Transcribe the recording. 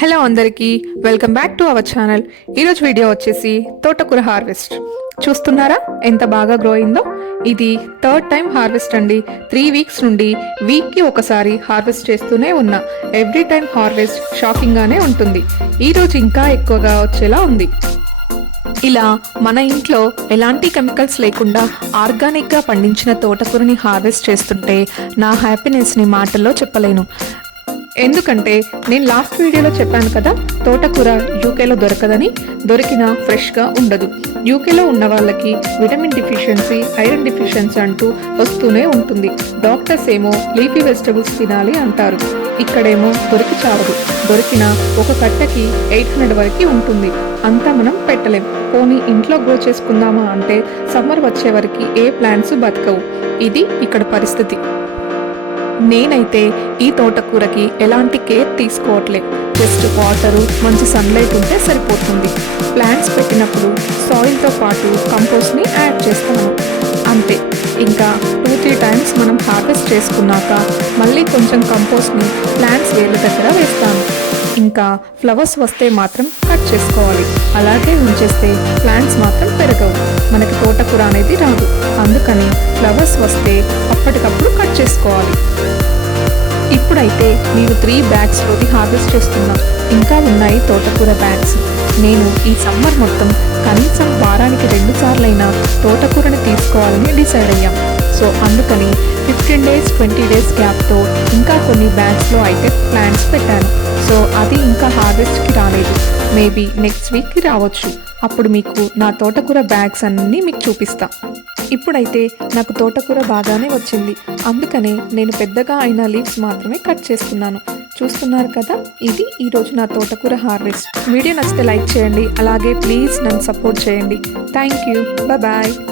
Hello అందరికీ, welcome back to our channel. ఈరోజు video వచ్చేసి తోటకూర హార్వెస్ట్. చూస్తున్నారా ఎంత బాగా గ్రో అయిందో. ఇది థర్డ్ టైం హార్వెస్ట్ అండి. 3 వీక్స్ నుండి వీక్కి ఒకసారి హార్వెస్ట్ చేస్తూనే ఉన్నా. ఎవ్రీ టైం హార్వెస్ట్ షాకింగ్గానే ఉంటుంది. ఈరోజు ఇంకా ఎక్కువగా వచ్చేలా ఉంది. ఇలా మన ఇంట్లో ఎలాంటి కెమికల్స్ లేకుండా ఆర్గానిక్గా పండించిన తోటకూరని హార్వెస్ట్ చేస్తుంటే నా హ్యాపీనెస్ని మాటల్లో చెప్పలేను. ఎందుకంటే నేను లాస్ట్ వీడియోలో చెప్పాను కదా, తోటకూర యూకేలో దొరకదని. దొరికినా ఫ్రెష్గా ఉండదు. యూకేలో ఉన్న వాళ్ళకి విటమిన్ డిఫిషియన్సీ, ఐరన్ డిఫిషియన్సీ అంటూ వస్తూనే ఉంటుంది. డాక్టర్స్ ఏమో లీఫీ వెజిటబుల్స్ తినాలి అంటారు. ఇక్కడేమో దొరికి చావదు. దొరికిన ఒక కట్టకి 800 వరకు ఉంటుంది. అంతా మనం పెట్టలేం. పోనీ ఇంట్లో గ్రో చేసుకుందామా అంటే సమ్మర్ వచ్చే వరకు ఏ ప్లాంట్స్ బతకవు. ఇది ఇక్కడ పరిస్థితి. నేనైతే ఈ తోటకూరకి ఎలాంటి కేర్ తీసుకోవట్లేదు. జస్ట్ వాటరు, మంచి సన్లైట్ ఉంటే సరిపోతుంది. ప్లాంట్స్ పెట్టినప్పుడు సాయిల్తో పాటు కంపోస్ట్ని యాడ్ చేస్తాను, అంతే. ఇంకా 2-3 టైమ్స్ మనం హార్వెస్ట్ చేసుకున్నాక మళ్ళీ కొంచెం కంపోస్ట్ని ప్లాంట్స్ వేళ్ళ దగ్గర వేస్తాను. ఇంకా ఫ్లవర్స్ వస్తే మాత్రం కట్ చేసుకోవాలి. అలాగే ఉంచేస్తే ప్లాంట్స్ మాత్రం పెరగవు. మనకి తోటకూర అనేది రాదు. అందుకని ఫ్లవర్స్ వస్తే అప్పటికప్పుడు కట్ చేసుకోవాలి. ఇప్పుడైతే నేను 3 బ్యాగ్స్లోది హార్వెస్ట్ చేస్తున్నా. ఇంకా ఉన్నాయి తోటకూర బ్యాగ్స్. నేను ఈ సమ్మర్ మొత్తం కనీసం వారానికి 2 సార్లైనా తోటకూరని తీసుకోవాలని డిసైడ్ అయ్యాం. సో అందుకని 15 డేస్ 20 డేస్ గ్యాప్తో ఇంకా కొన్ని బ్యాగ్స్లో అయితే ప్లాంట్స్ పెట్టాను. సో అది ఇంకా హార్వెస్ట్కి రాలేదు. మేబీ నెక్స్ట్ వీక్కి రావచ్చు. అప్పుడు మీకు నా తోటకూర బ్యాగ్స్ అన్నీ మీకు చూపిస్తా. ఇప్పుడైతే నాకు తోటకూర బాగానే వచ్చింది. అందుకనే నేను పెద్దగా అయిన లీవ్స్ మాత్రమే కట్ చేస్తున్నాను. చూస్తున్నారు కదా, ఇది ఈరోజు నా తోటకూర హార్వెస్ట్. వీడియో నచ్చితే లైక్ చేయండి. అలాగే ప్లీజ్ నన్ను సపోర్ట్ చేయండి. Thank you. బాయ్.